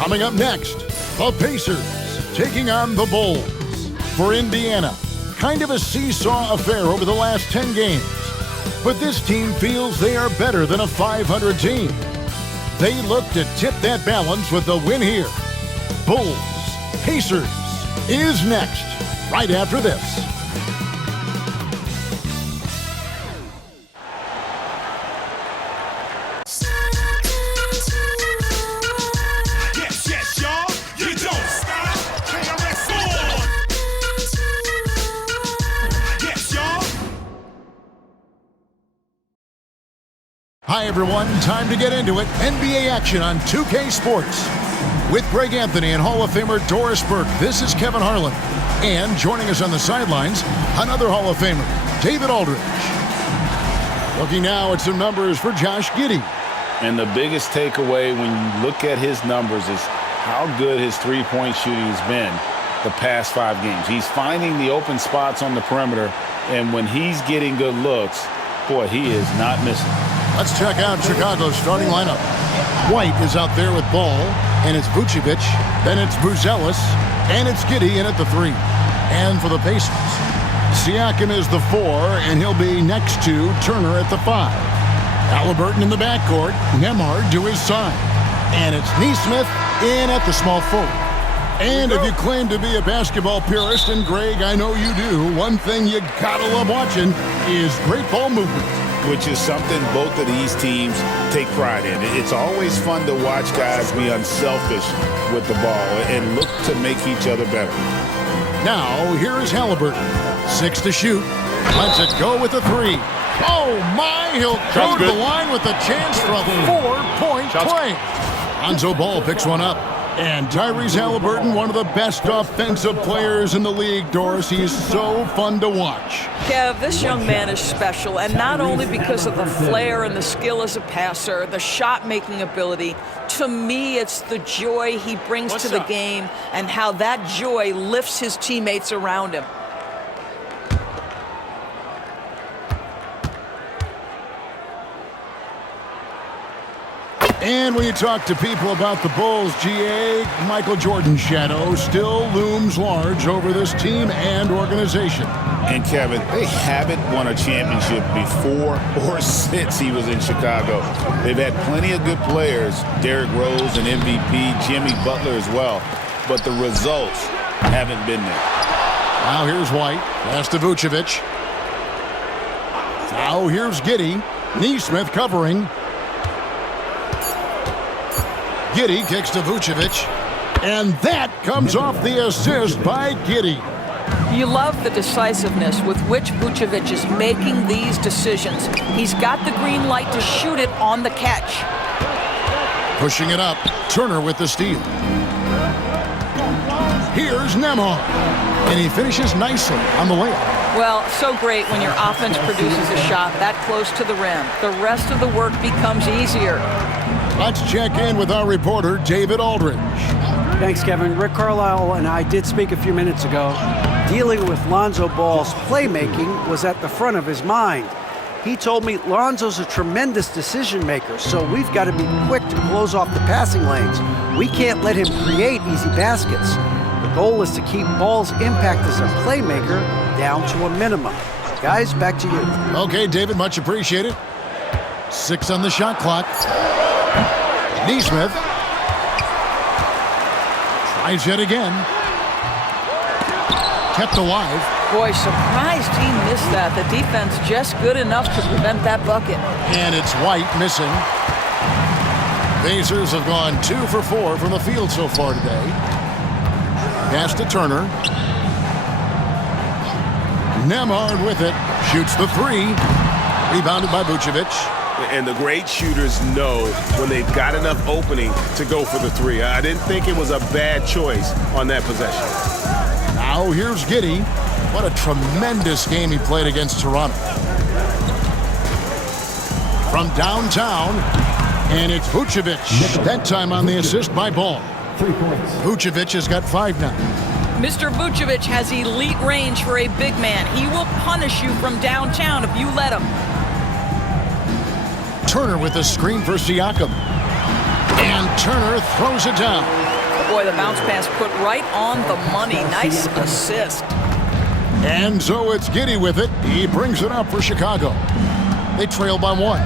Coming up next, the Pacers taking on the Bulls. For Indiana, kind of a seesaw affair over the last 10 games. But this team feels they are better than a 500 team. They look to tip that balance with the win here. Bulls, Pacers is next, right after this. Hi everyone, time to get into it. NBA action on 2K Sports. With Greg Anthony and Hall of Famer Doris Burke, this is Kevin Harlan. And joining us on the sidelines, another Hall of Famer, David Aldridge. Looking now at some numbers for Josh Giddey. And the biggest takeaway when you look at his numbers is how good his three-point shooting has been the past 5 games. He's finding the open spots on the perimeter, and when he's getting good looks, boy, he is not missing. Let's check out Chicago's starting lineup. White is out there with ball, and it's Vucevic, then it's Buzelis, and it's Giddey in at the 3. And for the Pacers, Siakam is the 4, and he'll be next to Turner at the 5. Halliburton in the backcourt, Nembhard to his side. And it's Nesmith in at the small forward. And if you claim to be a basketball purist, and Greg, I know you do, one thing you gotta love watching is great ball movement. Which is something both of these teams take pride in. It's always fun to watch guys be unselfish with the ball and look to make each other better. Now, here is Halliburton. 6 to shoot. Lets it go with the 3. Oh, my! He'll go to the line with a chance for a 4-point play. Lonzo Ball picks one up. And Tyrese Halliburton, one of the best offensive players in the league, Doris. He's so fun to watch. Kev, this young man is special, and not only because of the flair and the skill as a passer, the shot-making ability. To me, it's the joy he brings to the game and how that joy lifts his teammates around him. And when you talk to people about the Bulls, GA, Michael Jordan's shadow still looms large over this team and organization. And Kevin, they haven't won a championship before or since he was in Chicago. They've had plenty of good players, Derrick Rose, an MVP, Jimmy Butler as well, but the results haven't been there. Now here's White, pass to Vucevic. Now here's Giddey, Nesmith covering. Giddey kicks to Vucevic, and that comes off the assist by Giddey. You love the decisiveness with which Vucevic is making these decisions. He's got the green light to shoot it on the catch. Pushing it up, Turner with the steal. Here's Nembhard, and he finishes nicely on the layup. Well, so great when your offense produces a shot that close to the rim. The rest of the work becomes easier. Let's check in with our reporter, David Aldridge. Thanks, Kevin. Rick Carlisle and I did speak a few minutes ago. Dealing with Lonzo Ball's playmaking was at the front of his mind. He told me Lonzo's a tremendous decision maker, so we've got to be quick to close off the passing lanes. We can't let him create easy baskets. The goal is to keep Ball's impact as a playmaker down to a minimum. Guys, back to you. Okay, David, much appreciated. 6 on the shot clock. Nesmith tries yet again. Kept alive. Boy, surprised he missed that. The defense just good enough to prevent that bucket. And it's White missing. Pacers have gone 2 for 4 from the field so far today. Pass to Turner. Nembhard with it. Shoots the 3. Rebounded by Vucevic. And the great shooters know when they've got enough opening to go for the 3. I didn't think it was a bad choice on that possession. Now here's Giddey. What a tremendous game he played against Toronto. From downtown, and it's Vucevic. That time on the assist by Ball. 3 points. Vucevic has got 5 now. Mr. Vucevic has elite range for a big man. He will punish you from downtown if you let him. Turner with a screen for Siakam. And Turner throws it down. Boy, the bounce pass put right on the money. Nice assist. And so it's Giddey with it. He brings it up for Chicago. They trail by 1.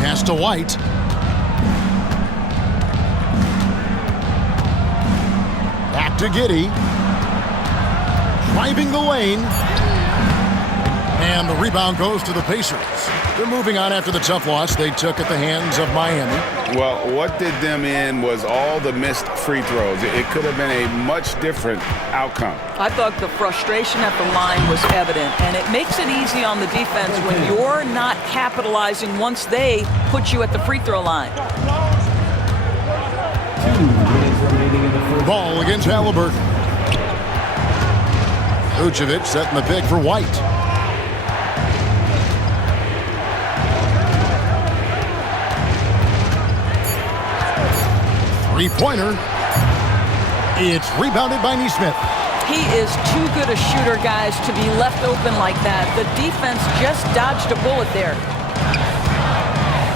Pass to White. Back to Giddey. Driving the lane. And the rebound goes to the Pacers. They're moving on after the tough loss they took at the hands of Miami. Well, what did them in was all the missed free throws. It could have been a much different outcome. I thought the frustration at the line was evident, and it makes it easy on the defense when you're not capitalizing once they put you at the free throw line. Ball against Halliburton. Vucevic setting the pick for White. Three-pointer. It's rebounded by Nesmith. He is too good a shooter, guys, to be left open like that. The defense just dodged a bullet there.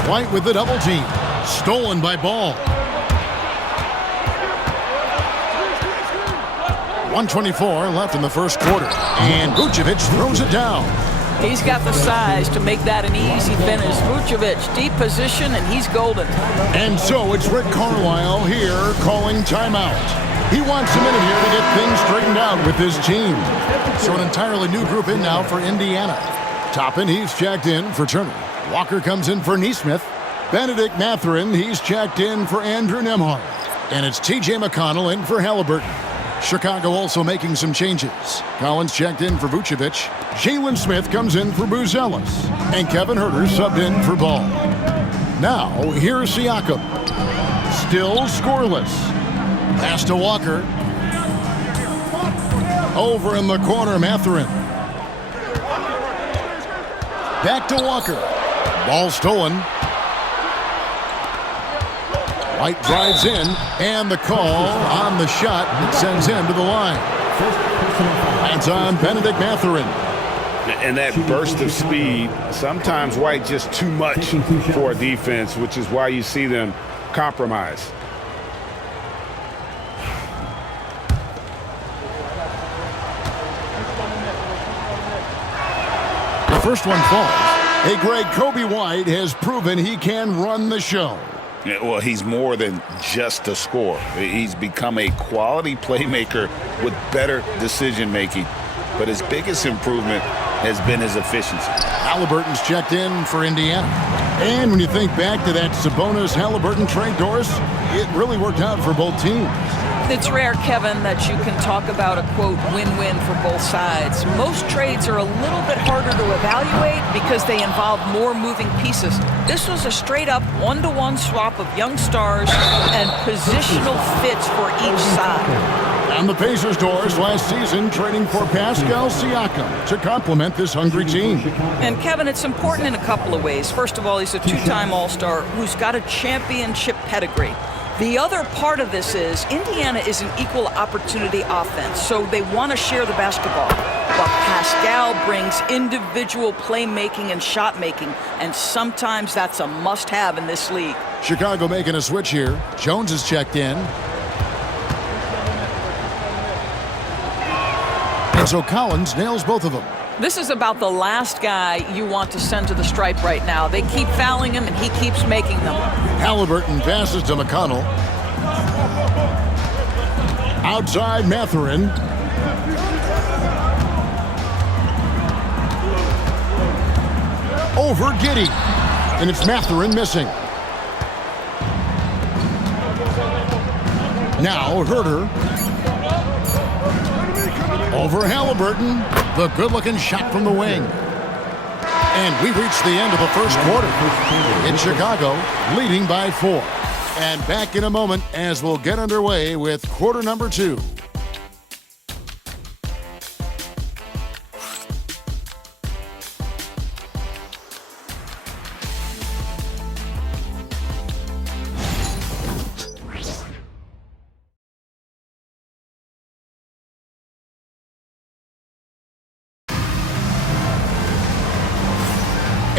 White with the double team. Stolen by Ball. 1:24 left in the first quarter. And Vucevic throws it down. He's got the size to make that an easy finish. Vucevic, deep position, and he's golden. And so it's Rick Carlisle here calling timeout. He wants a minute here to get things straightened out with his team. So an entirely new group in now for Indiana. Toppin, he's checked in for Turner. Walker comes in for Nesmith. Benedict Mathurin, he's checked in for Andrew Nembhard. And it's T.J. McConnell in for Halliburton. Chicago also making some changes. Collins checked in for Vucevic. Jalen Smith comes in for Buzelis. And Kevin Huerter subbed in for Ball. Now, here's Siakam. Still scoreless. Pass to Walker. Over in the corner, Mathurin. Back to Walker. Ball stolen. White drives in, and the call on the shot that sends him to the line. That's on Benedict Mathurin. And that burst of speed, sometimes White just too much for a defense, which is why you see them compromise. The first one falls. Hey, Greg, Kobe White has proven he can run the show. Yeah, well, he's more than just a scorer. He's become a quality playmaker with better decision-making. But his biggest improvement has been his efficiency. Halliburton's checked in for Indiana. And when you think back to that Sabonis-Halliburton trade, Doris, it really worked out for both teams. It's rare, Kevin, that you can talk about a, quote, win-win for both sides. Most trades are a little bit harder to evaluate because they involve more moving pieces. This was a straight-up one-to-one swap of young stars and positional fits for each side. And the Pacers, Doris, last season trading for Pascal Siakam to complement this hungry team. And, Kevin, it's important in a couple of ways. First of all, he's a two-time All-Star who's got a championship pedigree. The other part of this is Indiana is an equal opportunity offense, so they want to share the basketball. But Pascal brings individual playmaking and shot making, and sometimes that's a must-have in this league. Chicago making a switch here. Jones is checked in. And so Collins nails both of them. This is about the last guy you want to send to the stripe right now. They keep fouling him, and he keeps making them. Halliburton passes to McConnell. Outside Mathurin. Over Giddey. And it's Mathurin missing. Now Huerter. Over Halliburton. The good-looking shot from the wing. And we reached the end of the first quarter. In Chicago, leading by 4. And back in a moment as we'll get underway with quarter number 2.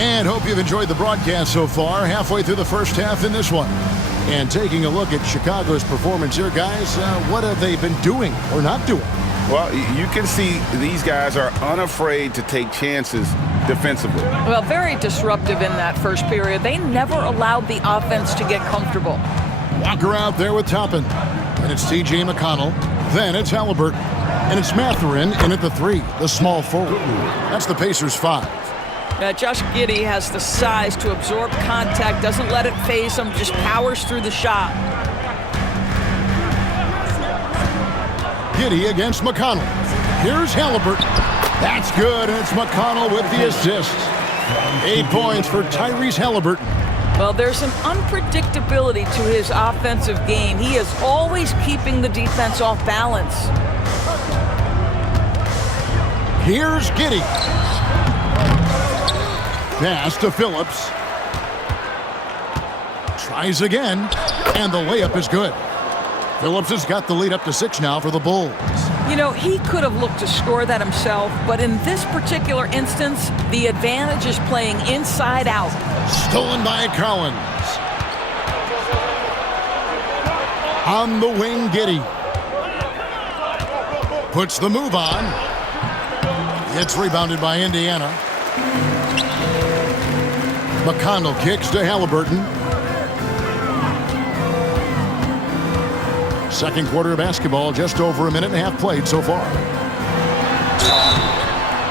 And hope you've enjoyed the broadcast so far, halfway through the first half in this one. And taking a look at Chicago's performance here, guys, what have they been doing or not doing? Well, you can see these guys are unafraid to take chances defensively. Well, very disruptive in that first period. They never allowed the offense to get comfortable. Walker out there with Toppin. And it's T.J. McConnell. Then it's Halliburton. And it's Mathurin in at the 3, the small forward. That's the Pacers' 5. Josh Giddey has the size to absorb contact, doesn't let it phase him, just powers through the shot. Giddey against McConnell. Here's Halliburton. That's good, and it's McConnell with the assist. 8 points for Tyrese Halliburton. Well, there's an unpredictability to his offensive game. He is always keeping the defense off balance. Here's Giddey. Pass to Phillips. Tries again, and the layup is good. Phillips has got the lead up to 6 now for the Bulls. You know, he could have looked to score that himself, but in this particular instance, the advantage is playing inside out. Stolen by Collins. On the wing, Giddey. Puts the move on. It's rebounded by Indiana. McConnell kicks to Halliburton. Second quarter of basketball, just over a minute and a half played so far.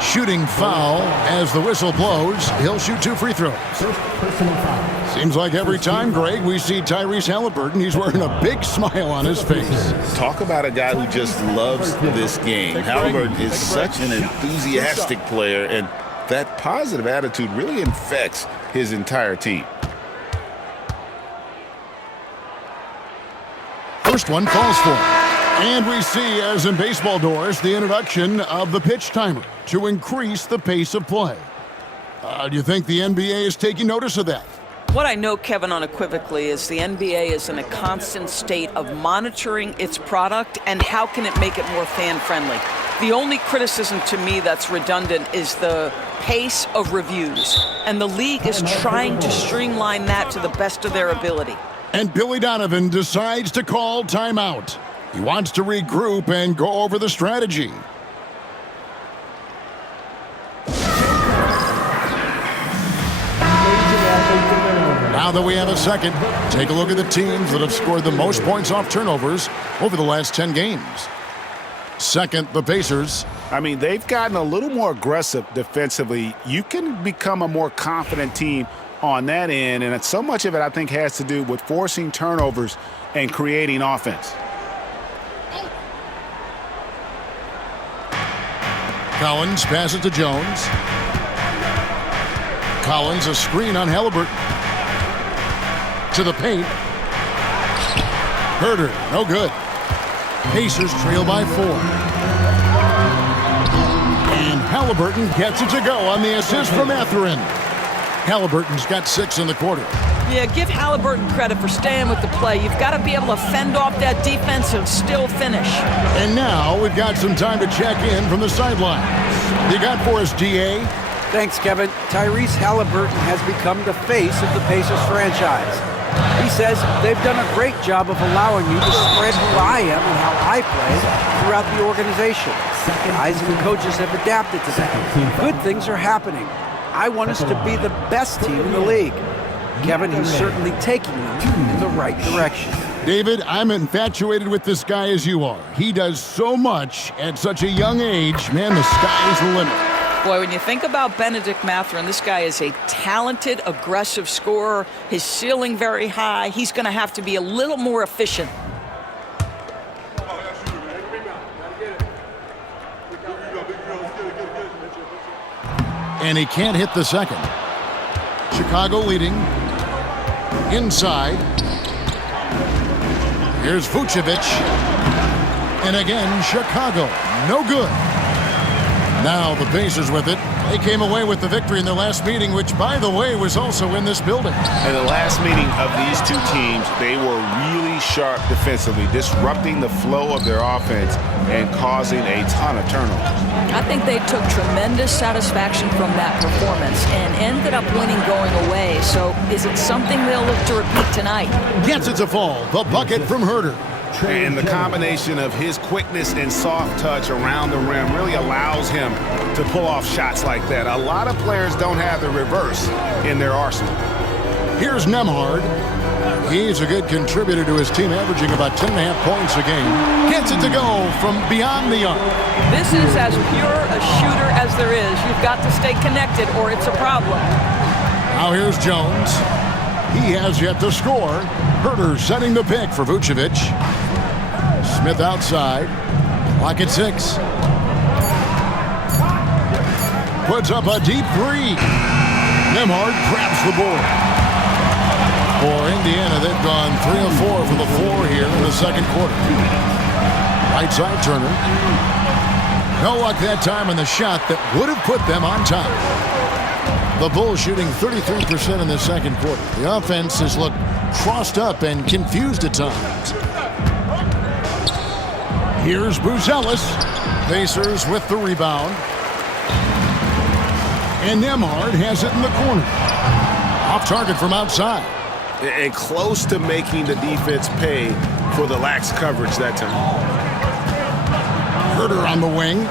Shooting foul as the whistle blows. He'll shoot 2 free throws. Seems like every time, Greg, we see Tyrese Halliburton, he's wearing a big smile on his face. Talk about a guy who just loves this game. Halliburton is such an enthusiastic player, and that positive attitude really infects his entire team. First one falls for him. And we see, as in baseball doors, the introduction of the pitch timer to increase the pace of play. Do you think the NBA is taking notice of that? What I know, Kevin, unequivocally is the NBA is in a constant state of monitoring its product and how can it make it more fan-friendly. The only criticism to me that's redundant is the pace of reviews, and the league is trying to streamline that to the best of their ability. And Billy Donovan decides to call timeout. He wants to regroup and go over the strategy. Now that we have a second, take a look at the teams that have scored the most points off turnovers over the last 10 games. Second, the Pacers. I mean, they've gotten a little more aggressive defensively. You can become a more confident team on that end, and so much of it, I think, has to do with forcing turnovers and creating offense. Collins passes to Jones. Collins, a screen on Halliburton. To the paint. Herter, no good. Pacers trail by 4. And Halliburton gets it to go on the assist from Mathurin. Halliburton's got 6 in the quarter. Yeah, give Halliburton credit for staying with the play. You've got to be able to fend off that defense and still finish. And now we've got some time to check in from the sidelines. You got for us, DA? Thanks, Kevin. Tyrese Halliburton has become the face of the Pacers franchise. He says they've done a great job of allowing me to spread who I am and how I play throughout the organization. Guys and coaches have adapted to that. Good things are happening. I want us to be the best team in the league. Kevin, he's certainly taking them in the right direction. David, I'm infatuated with this guy as you are. He does so much at such a young age. Man, the sky is the limit. Boy, when you think about Benedict Mathurin, this guy is a talented, aggressive scorer. His ceiling very high. He's going to have to be a little more efficient. And he can't hit the second. Chicago leading. Inside. Here's Vucevic. And again, Chicago. No good. Now the Pacers with it. They came away with the victory in their last meeting, which, by the way, was also in this building. In the last meeting of these two teams, they were really sharp defensively, disrupting the flow of their offense and causing a ton of turnovers. I think they took tremendous satisfaction from that performance and ended up winning going away. So is it something they'll look to repeat tonight? Gets it to fall. The bucket from Herder. And the combination of his quickness and soft touch around the rim really allows him to pull off shots like that. A lot of players don't have the reverse in their arsenal. Here's Nembhard. He's a good contributor to his team, averaging about 10.5 points a game. Gets it to go from beyond the arc. This is as pure a shooter as there is. You've got to stay connected or it's a problem. Now here's Jones. He has yet to score. Herder setting the pick for Vucevic. Smith outside. Clock at 6. Puts up a deep three. Nembhard grabs the board. For Indiana, they've gone 3 of 4 for the floor here in the second quarter. Right side Turner. No luck that time on the shot that would have put them on top. The Bulls shooting 33% in the second quarter. The offense has looked crossed up and confused at times. Here's Buzelis. Pacers with the rebound. And Nembhard has it in the corner. Off target from outside. And close to making the defense pay for the lax coverage that time. Herder on the wing.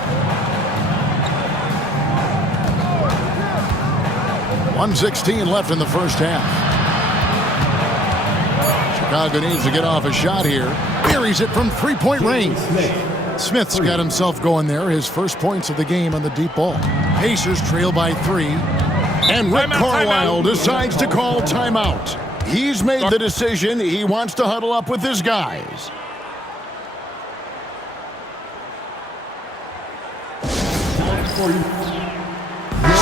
1:16 left in the first half. Chicago needs to get off a shot here. Buries it from three-point range. Smith's got himself going there. His first points of the game on the deep ball. Pacers trail by 3. And Rick Carlisle decides to call timeout. He's made the decision. He wants to huddle up with his guys.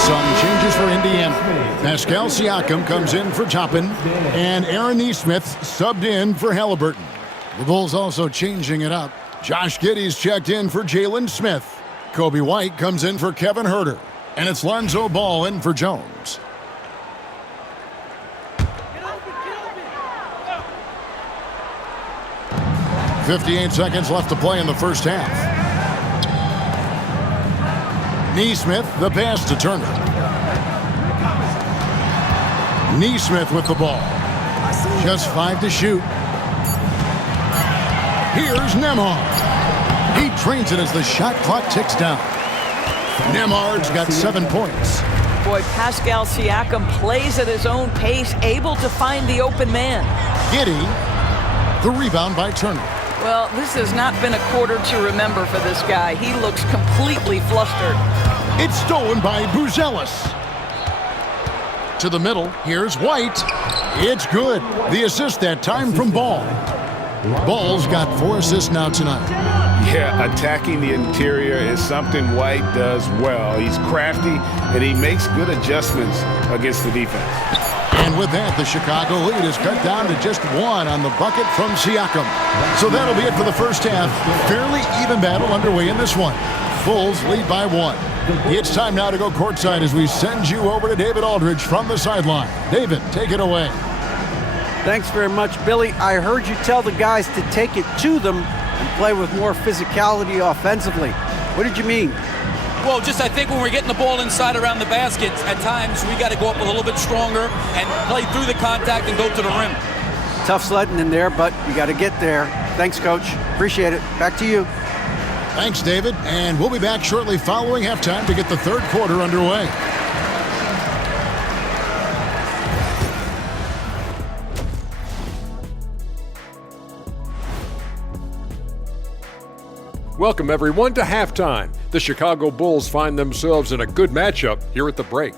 Some changes for Indiana. Pascal Siakam comes in for Toppin, and Aaron Nesmith subbed in for Halliburton. The Bulls also changing it up. Josh Giddey's checked in for Jalen Smith. Kobe White comes in for Kevin Herder, and it's Lonzo Ball in for Jones. .58 seconds left to play in the first half. Nesmith, the pass to Turner. Nesmith with the ball. Just 5 to shoot. Here's Nembhard. He trains it as the shot clock ticks down. Nembhard's got 7 points. Boy, Pascal Siakam plays at his own pace, able to find the open man. Giddey, the rebound by Turner. Well, this has not been a quarter to remember for this guy. He looks completely flustered. It's stolen by Buzelis. To the middle, here's White. It's good. The assist that time from Ball. Ball's got 4 assists now tonight. Yeah, attacking the interior is something White does well. He's crafty, and he makes good adjustments against the defense. And with that, the Chicago lead is cut down to just 1 on the bucket from Siakam. So that'll be it for the first half. Fairly even battle underway in this one. Bulls lead by 1. It's time now to go courtside as we send you over to David Aldridge from the sideline. David, take it away. Thanks very much, Billy. I heard you tell the guys to take it to them and play with more physicality offensively. What did you mean? Well, just I think when we're getting the ball inside around the basket, at times we got to go up a little bit stronger and play through the contact and go to the rim. Tough sledding in there, but you got to get there. Thanks, Coach. Appreciate it. Back to you. Thanks, David. And we'll be back shortly following halftime to get the third quarter underway. Welcome, everyone, to halftime. The Chicago Bulls find themselves in a good matchup here at the break.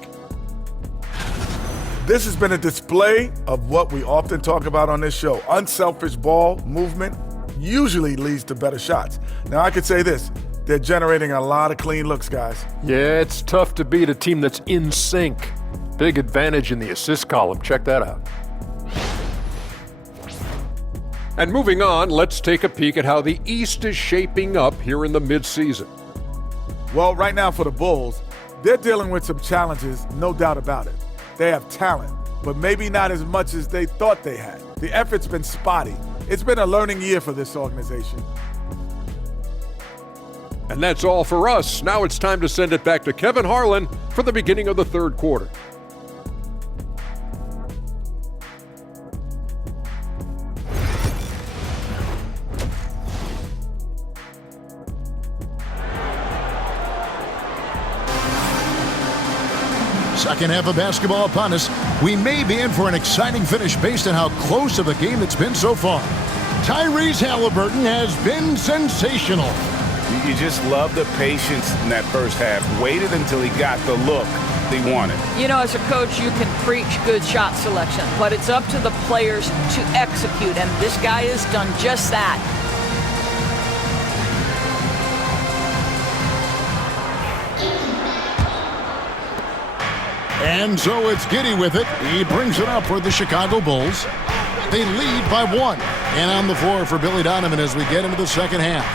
This has been a display of what we often talk about on this show. Unselfish ball movement usually leads to better shots. Now, I could say this. They're generating a lot of clean looks, guys. Yeah, it's tough to beat a team that's in sync. Big advantage in the assist column. Check that out. And moving on, let's take a peek at how the East is shaping up here in the midseason. Well, right now for the Bulls, They're dealing with some challenges, no doubt about it. They have talent, but maybe not as much as they thought they had. The effort's been spotty. It's been a learning year for this organization. And that's all for us. Now it's time to send it back to Kevin Harlan for the beginning of the third quarter. Second half of basketball upon us. We may be in for an exciting finish based on how close of a game it's been so far. Tyrese Halliburton has been sensational. You just love the patience in that first half. Waited until he got the look he wanted. You know, as a coach, you can preach good shot selection, but it's up to the players to execute, and this guy has done just that. And so it's Giddey with it. He brings it up for the Chicago Bulls. They lead by 1. And on the floor for Billy Donovan as we get into the second half.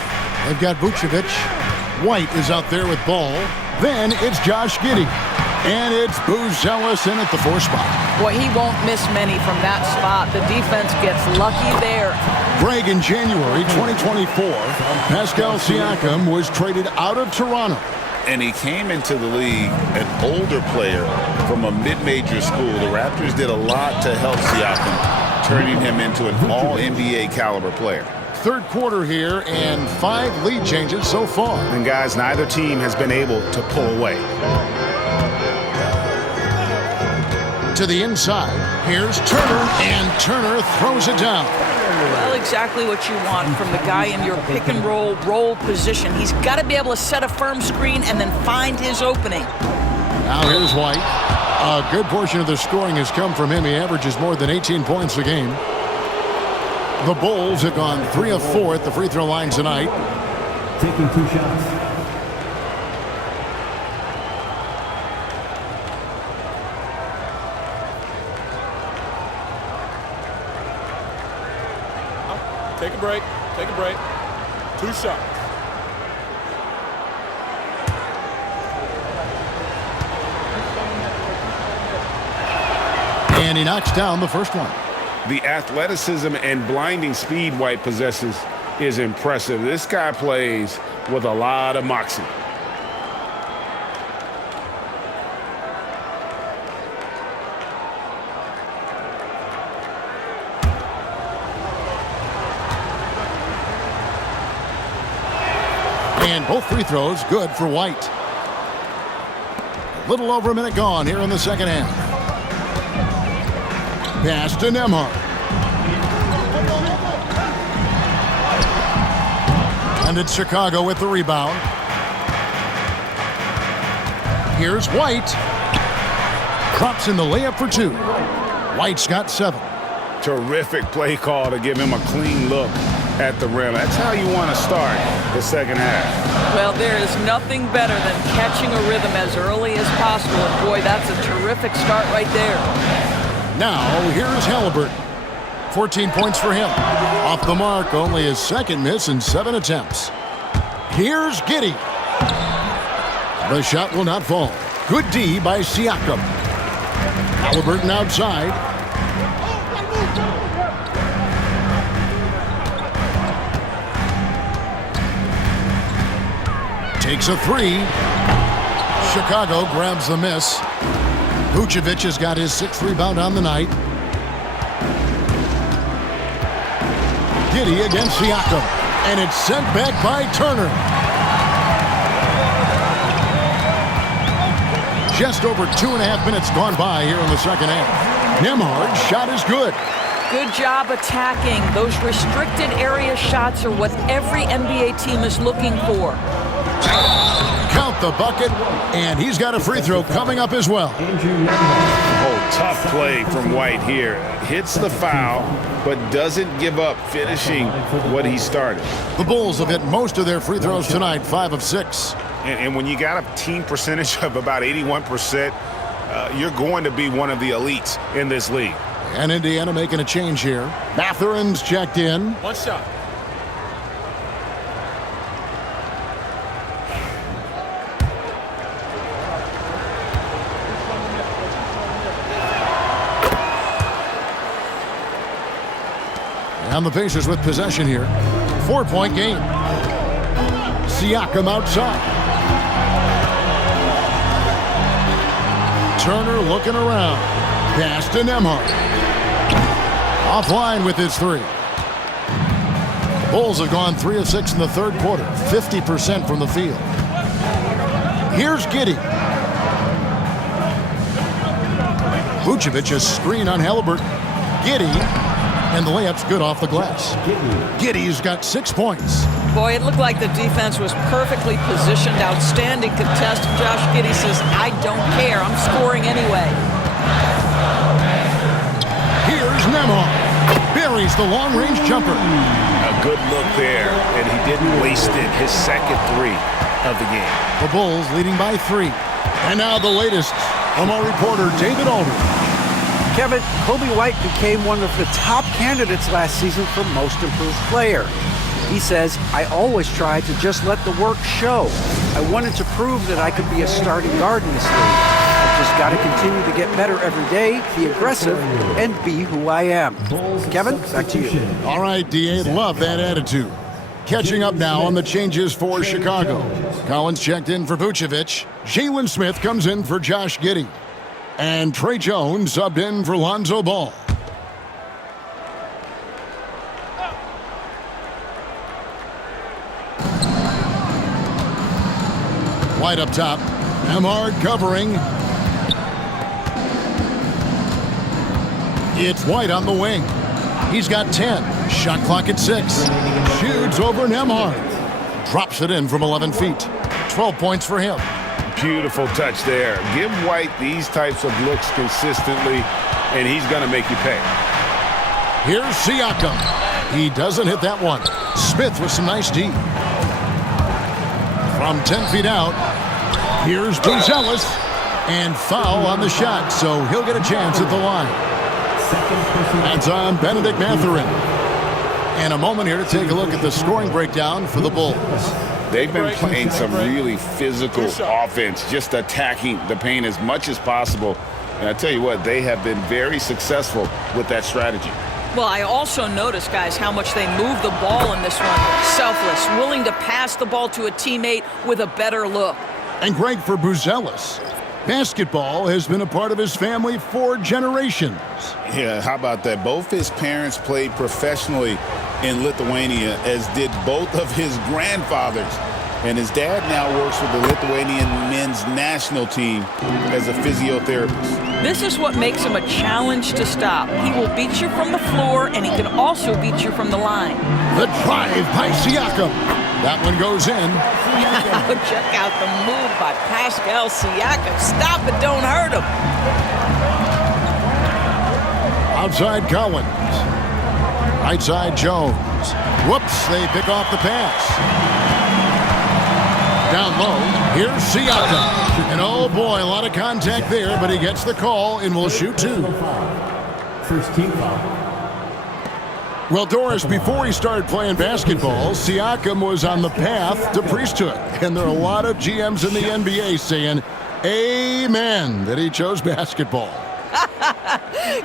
They've got Vucevic. White is out there with ball. Then it's Josh Giddey. And it's Buzelis in at the 4 spot. Boy, he won't miss many from that spot. The defense gets lucky there. Greg, in January 2024, Pascal Siakam was traded out of Toronto. And he came into the league an older player from a mid-major school. The Raptors did a lot to help Siakam, turning him into an all-NBA caliber player. Third quarter here and 5 lead changes so far. And guys, neither team has been able to pull away. To the inside, here's Turner, and Turner throws it down. Well, exactly what you want from the guy in your pick-and-roll position. He's got to be able to set a firm screen and then find his opening. Now here's White. A good portion of the scoring has come from him. He averages more than 18 points a game. The Bulls have gone 3 of 4 at the free throw line tonight. Taking 2 shots. Take a break. Take a break. 2 shots. And he knocks down the first one. The athleticism and blinding speed White possesses is impressive. This guy plays with a lot of moxie. And both free throws good for White. A little over a minute gone here in the second half. Pass to Nembhard. And it's Chicago with the rebound. Here's White. Drops in the layup for 2. White's got 7. Terrific play call to give him a clean look at the rim. That's how you want to start the second half. Well, there is nothing better than catching a rhythm as early as possible. And boy, that's a terrific start right there. Now, here's Halliburton. 14 points for him. Off the mark, only his second miss in 7 attempts. Here's Giddey. The shot will not fall. Good D by Siakam. Halliburton outside. Takes a 3. Chicago grabs the miss. Vucevic has got his 6th rebound on the night. Giddey against Siakam. And it's sent back by Turner. Just over 2.5 minutes gone by here in the second half. Nembhard's shot is good. Good job attacking. Those restricted area shots are what every NBA team is looking for. Count the bucket, and he's got a free throw coming up as well. Oh, tough play from White here. Hits the foul, but doesn't give up finishing what he started. The Bulls have hit most of their free throws tonight, 5 of 6. And when you got a team percentage of about 81%, you're going to be one of the elites in this league. And Indiana making a change here. Mathurin's checked in. 1 shot. And the Pacers with possession here. 4-point game. Siakam outside. Turner looking around. Pass to Nembhard. Offline with his three. Bulls have gone 3 of 6 in the third quarter. 50% from the field. Here's Giddey. Vucevic, a screen on Halliburton. Giddey, and the layup's good off the glass. Giddey's got 6 points. Boy, it looked like the defense was perfectly positioned. Outstanding contest. Josh Giddey says, I don't care. I'm scoring anyway. Here's Nembhard. Buries the long-range jumper. A good look there, and he didn't waste it. His second three of the game. The Bulls leading by 3. And now the latest from our reporter, David Aldridge. Kevin, Kobe White became one of the top candidates last season for Most Improved Player. He says, I always tried to just let the work show. I wanted to prove that I could be a starting guard in this league. I've just got to continue to get better every day, be aggressive, and be who I am. Kevin, back to you. All right, D.A., love that attitude. Catching up now on the changes for Chicago. Collins checked in for Vucevic. Jalen Smith comes in for Josh Giddey. And Trey Jones subbed in for Lonzo Ball. White up top. Nembhard covering. It's White on the wing. He's got 10. Shot clock at 6. Shoots over Nembhard. Drops it in from 11 feet. 12 points for him. Beautiful touch there. Give White these types of looks consistently, and he's going to make you pay. Here's Siakam. He doesn't hit that one. Smith with some nice D. From 10 feet out, here's Buzelis. And foul on the shot, so he'll get a chance at the line. That's on Benedict Mathurin. And a moment here to take a look at the scoring breakdown for the Bulls. They've been playing some really physical offense, just attacking the paint as much as possible. And I tell you what, they have been very successful with that strategy. Well, I also noticed, guys, how much they move the ball in this one. Selfless, willing to pass the ball to a teammate with a better look. And Greg, for Buzelis, basketball has been a part of his family for generations. Yeah, how about that? Both his parents played professionally in Lithuania, as did both of his grandfathers. And his dad now works with the Lithuanian men's national team as a physiotherapist. This is what makes him a challenge to stop. He will beat you from the floor, and he can also beat you from the line. The drive by Siakam. That one goes in. Check out the move by Pascal Siakam. Stop it, don't hurt him. Outside Collins. Right side Jones. Whoops, they pick off the pass. Down low, here's Siakam. And oh boy, a lot of contact there, but he gets the call and will shoot 2. First team foul. Well, Doris, before he started playing basketball, Siakam was on the path to priesthood. And there are a lot of GMs in the NBA saying, amen, that he chose basketball.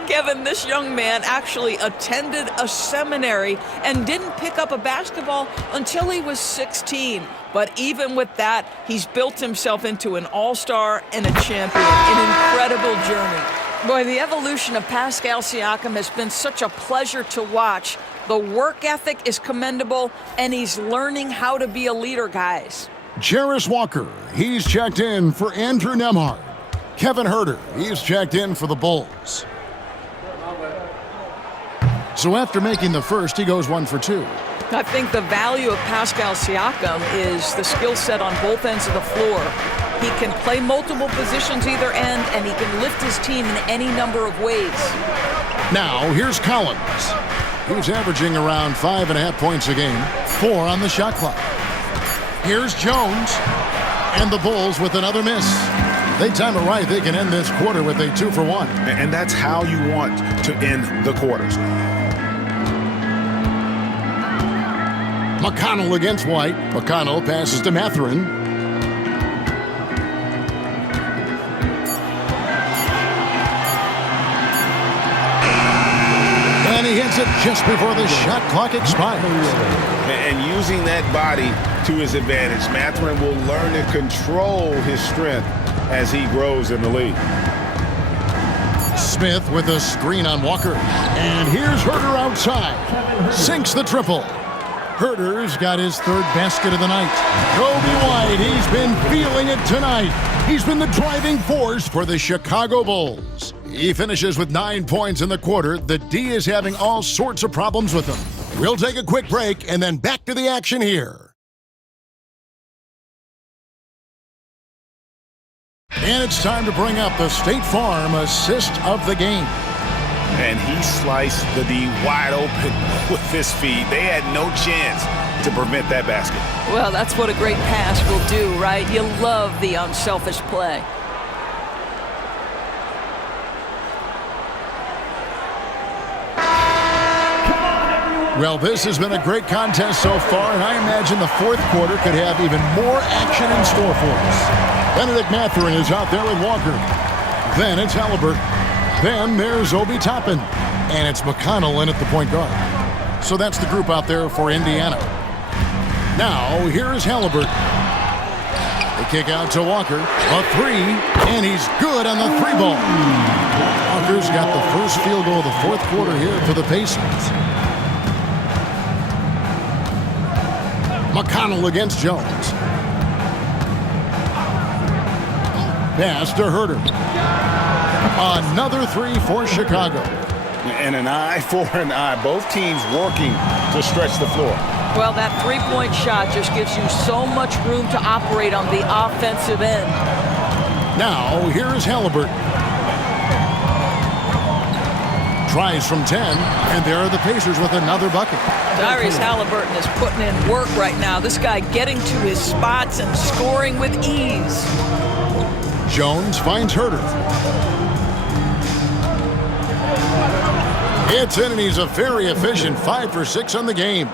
Kevin, this young man actually attended a seminary and didn't pick up a basketball until he was 16. But even with that, he's built himself into an all-star and a champion. An incredible journey. Boy, the evolution of Pascal Siakam has been such a pleasure to watch. The work ethic is commendable, and he's learning how to be a leader, guys. Jarris Walker, he's checked in for Andrew Nembhard. Kevin Huerter, he's checked in for the Bulls. So after making the first, he goes 1 for 2. I think the value of Pascal Siakam is the skill set on both ends of the floor. He can play multiple positions either end, and he can lift his team in any number of ways. Now, here's Collins. He's averaging around 5.5 points a game, 4 on the shot clock. Here's Jones, and the Bulls with another miss. They time it right, they can end this quarter with a 2 for 1. And that's how you want to end the quarters. McConnell against White. McConnell passes to Mathurin. And he gets it just before the shot clock expires. And using that body to his advantage, Mathurin will learn to control his strength as he grows in the league. Smith with a screen on Walker. And here's Herter outside. Sinks the triple. Herter's got his third basket of the night. Kobe White, he's been feeling it tonight. He's been the driving force for the Chicago Bulls. He finishes with 9 points in the quarter. The D is having all sorts of problems with him. We'll take a quick break and then back to the action here. And it's time to bring up the State Farm assist of the game. And he sliced the D wide open with his feet. They had no chance to prevent that basket. Well, that's what a great pass will do, right? You love the unselfish play. Well, this has been a great contest so far, and I imagine the fourth quarter could have even more action in store for us. Benedict Mathurin is out there with Walker. Then it's Halliburton. Then there's Obi Toppin. And it's McConnell in at the point guard. So that's the group out there for Indiana. Now, here's Halliburton. They kick out to Walker. A three, and he's good on the three ball. Walker's got the first field goal of the fourth quarter here for the Pacers. McConnell against Jones. Pass to Herter. Another three for Chicago. And an eye for an eye. Both teams working to stretch the floor. Well, that three-point shot just gives you so much room to operate on the offensive end. Now, here's Halliburton. Tries from 10, and there are the Pacers with another bucket. Darius Halliburton is putting in work right now. This guy getting to his spots and scoring with ease. Jones finds Herter. It's in, and he's a very efficient 5 for 6 on the game.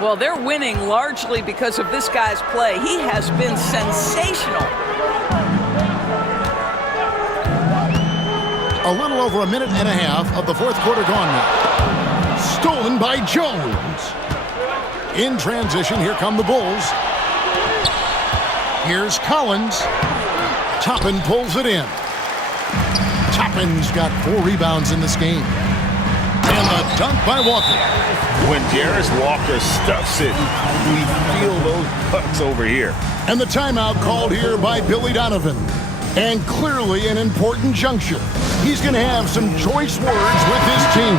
Well, they're winning largely because of this guy's play. He has been sensational. A little over a minute and a half of the fourth quarter gone now. Stolen by Jones. In transition, here come the Bulls. Here's Collins. Toppin pulls it in. Toppin's got 4 rebounds in this game. And the dunk by Walker. When Jarris Walker stuffs it, we feel those bucks over here. And the timeout called here by Billy Donovan. And clearly an important juncture. He's going to have some choice words with his team.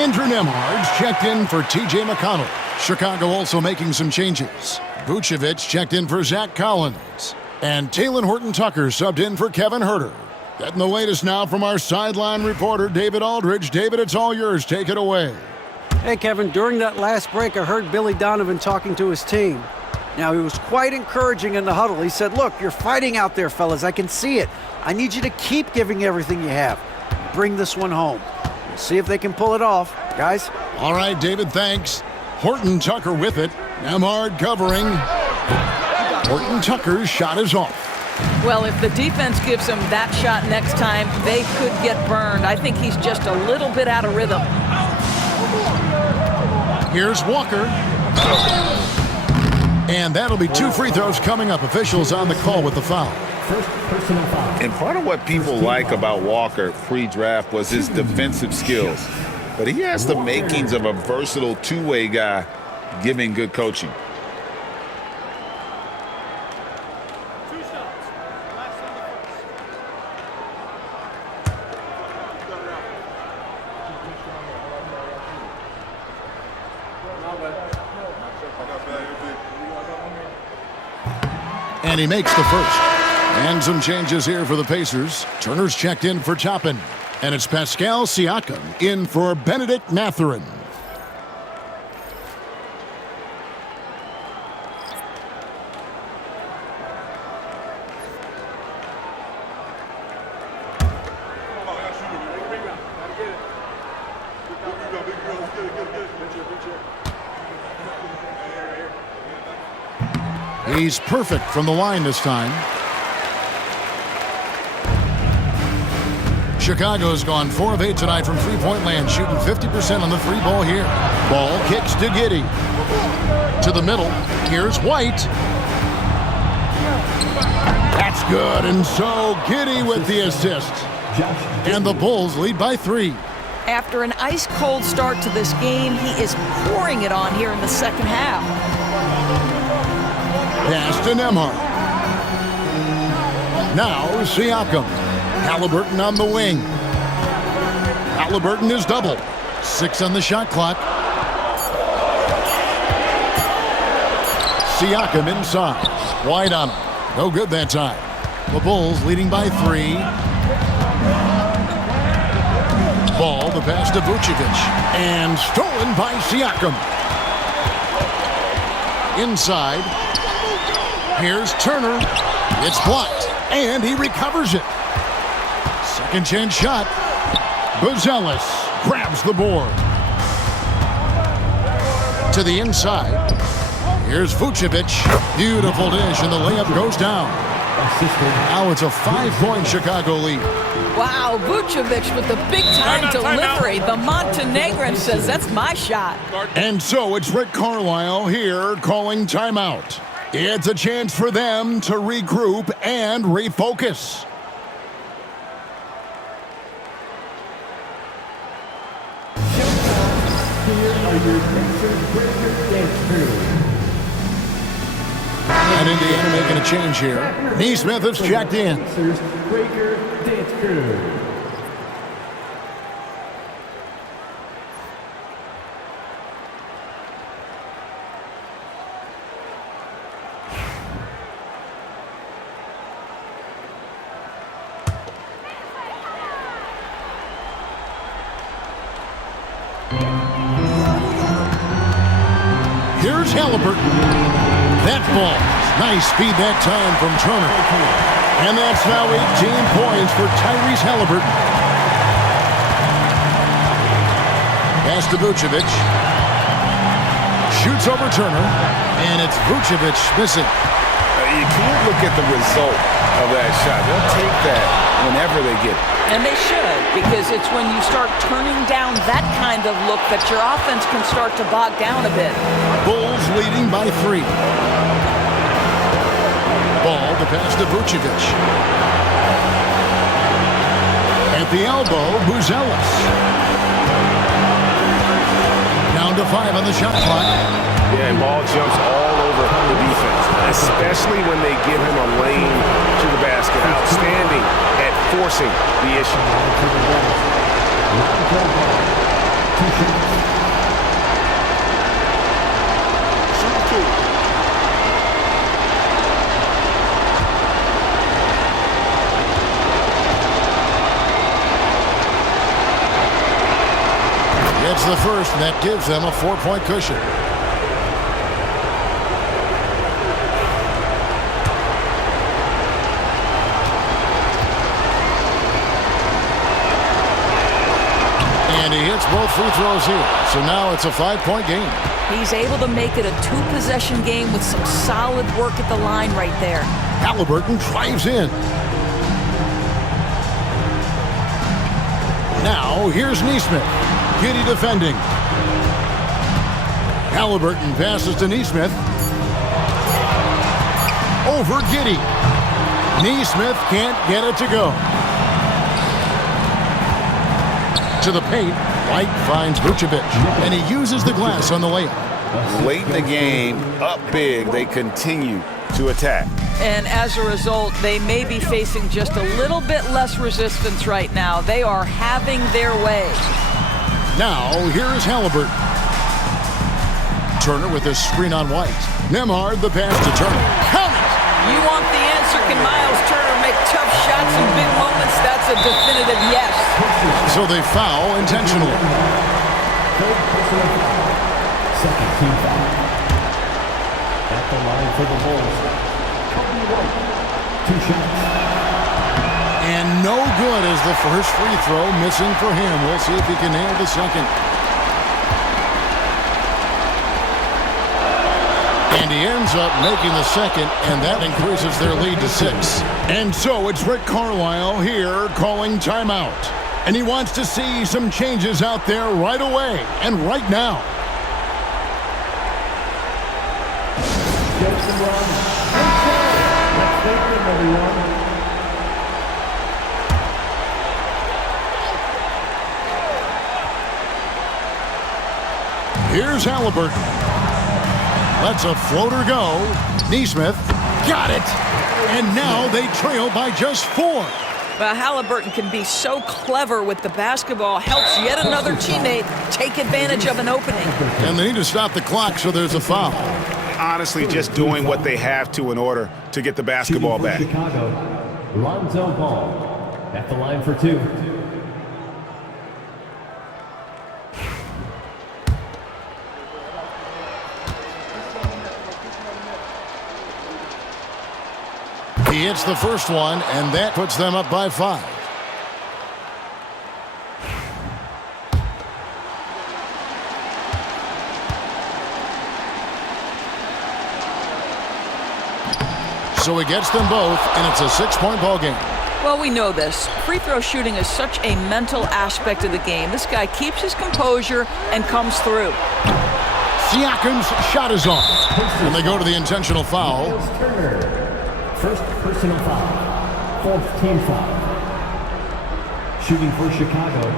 Andrew Nembhard's checked in for T.J. McConnell. Chicago also making some changes. Vucevic checked in for Zach Collins. And Talen Horton-Tucker subbed in for Kevin Herter. Getting the latest now from our sideline reporter, David Aldridge. David, it's all yours. Take it away. Hey, Kevin, during that last break, I heard Billy Donovan talking to his team. Now, he was quite encouraging in the huddle. He said, look, you're fighting out there, fellas. I can see it. I need you to keep giving everything you have. Bring this one home. We'll see if they can pull it off. Guys? All right, David, thanks. Horton-Tucker with it. Nembhard covering. Horton-Tucker's shot is off. Well, if the defense gives him that shot next time, they could get burned. I think he's just a little bit out of rhythm. Here's Walker. And that'll be 2 free throws coming up. Officials on the call with the foul. First personal foul. And part of what people like about Walker pre-draft was his defensive skills. But he has the makings of a versatile two-way guy giving good coaching. And he makes the first. And some changes here for the Pacers. Turner's checked in for Toppin. And it's Pascal Siakam in for Benedict Mathurin. He's perfect from the line this time. Chicago's gone 4 of 8 tonight from three-point land, shooting 50% on the three ball here. Ball kicks to Giddey. To the middle. Here's White. That's good, and so Giddey with the assist. And the Bulls lead by 3. After an ice-cold start to this game, he is pouring it on here in the second half. Pass to Nembhard. Now Siakam. Halliburton on the wing. Halliburton is doubled. 6 on the shot clock. Siakam inside. White on him. No good that time. The Bulls leading by 3. Ball, the pass to Vucevic. And stolen by Siakam. Inside. Here's Turner. It's blocked. And he recovers it. Second chance shot. Buzelis grabs the board. To the inside. Here's Vucevic. Beautiful dish, and the layup goes down. Now it's a 5-point Chicago lead. Wow, Vucevic with the big-time delivery. The Montenegrin says, that's my shot. And so it's Rick Carlisle here calling timeout. It's a chance for them to regroup and refocus. And Indiana making a change here. Nesmith has checked in. Here's Halliburton. That ball. Nice speed that time from Turner. And that's now 18 points for Tyrese Halliburton. Pass to Vucevic. Shoots over Turner. And it's Vucevic missing. You can't look at the result of that shot. They'll take that whenever they get it. And they should, because it's when you start turning down that kind of look that your offense can start to bog down a bit. Bulls leading by 3. Ball to pass to Vucevic. At the elbow, Buzelis. Down to 5 on the shot clock. Yeah, and ball jumps all over the defense, especially when they give him a lane to the basket. Outstanding at forcing the issue. It's the first, and that gives them a 4-point cushion. And he hits both free throws here. So now it's a 5-point game. He's able to make it a 2-possession game with some solid work at the line right there. Halliburton drives in. Now here's Nesmith. Giddey defending. Halliburton passes to Nesmith. Over Giddey. Nesmith can't get it to go. To the paint. White finds Vucevic. And he uses the glass on the layup. Late in the game, up big, they continue to attack. And as a result, they may be facing just a little bit less resistance right now. They are having their way. Now, here is Halliburton. Turner with a screen on White. Nembhard, the pass to Turner. Count it! You want the answer? Can Miles Turner make tough shots in big moments? That's a definitive yes. So they foul intentionally. Second team foul. At the line for the Bulls. 2 shots. And no good as the first free throw missing for him. We'll see if he can nail the second. And he ends up making the second, and that increases their lead to 6. And so it's Rick Carlisle here calling timeout. And he wants to see some changes out there right away and right now. Here's Halliburton. Lets a floater go. Neesmith got it. And now they trail by just 4. Well, Halliburton can be so clever with the basketball, helps yet another teammate take advantage of an opening. And they need to stop the clock, so there's a foul. Honestly, just doing what they have to in order to get the basketball back. Chicago, Lonzo Ball at the line for 2. He hits the first one, and that puts them up by 5. So he gets them both, and it's a 6-point ball game. Well, we know this. Free throw shooting is such a mental aspect of the game. This guy keeps his composure and comes through. Siakam's shot is off, and they go to the intentional foul. First personal foul. 4th team foul. Shooting for Chicago,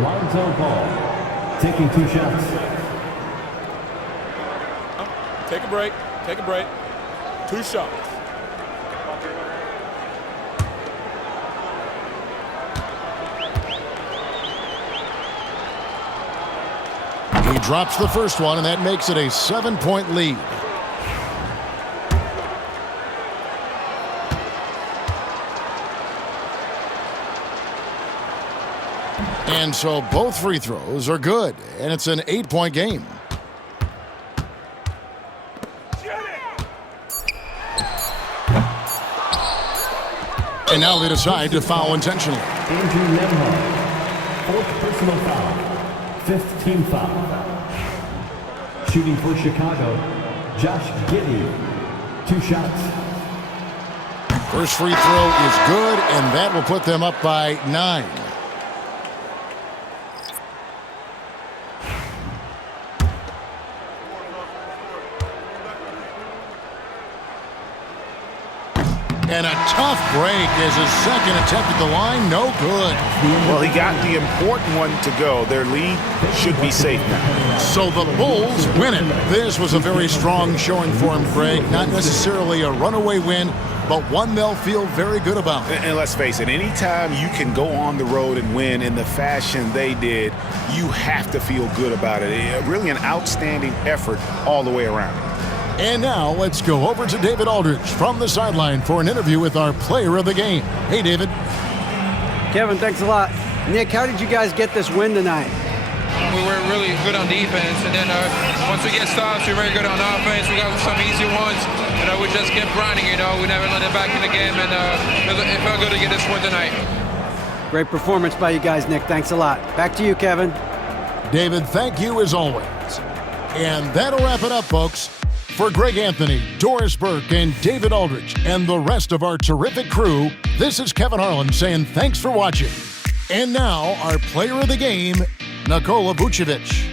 Lonzo Ball. Taking 2 shots. Take a break. Take a break. 2 shots. He drops the first one, and that makes it a 7-point lead. And so both free throws are good, and it's an 8-point game. And now they decide to foul intentionally. Andrew Nembhard, 4th personal foul. 5th team foul. Shooting for Chicago, Josh Giddey. 2 shots. First free throw is good, and that will put them up by 9. And a tough break as his second attempt at the line, no good. Well, he got the important one to go. Their lead should be safe now. So the Bulls win it. This was a very strong showing for him, Greg. Not necessarily a runaway win, but one they'll feel very good about. And let's face it, anytime you can go on the road and win in the fashion they did, you have to feel good about it. Really an outstanding effort all the way around. And now let's go over to David Aldridge from the sideline for an interview with our player of the game. Hey, David. Kevin, thanks a lot. Nick, how did you guys get this win tonight? We were really good on defense, and then once we get stops, we're very good on offense. We got some easy ones, and we just kept grinding, We never let it back in the game, and it felt good to get this win tonight. Great performance by you guys, Nick. Thanks a lot. Back to you, Kevin. David, thank you as always. And that'll wrap it up, folks. For Greg Anthony, Doris Burke, and David Aldridge, and the rest of our terrific crew, this is Kevin Harlan saying thanks for watching. And now, our player of the game, Nikola Vucevic.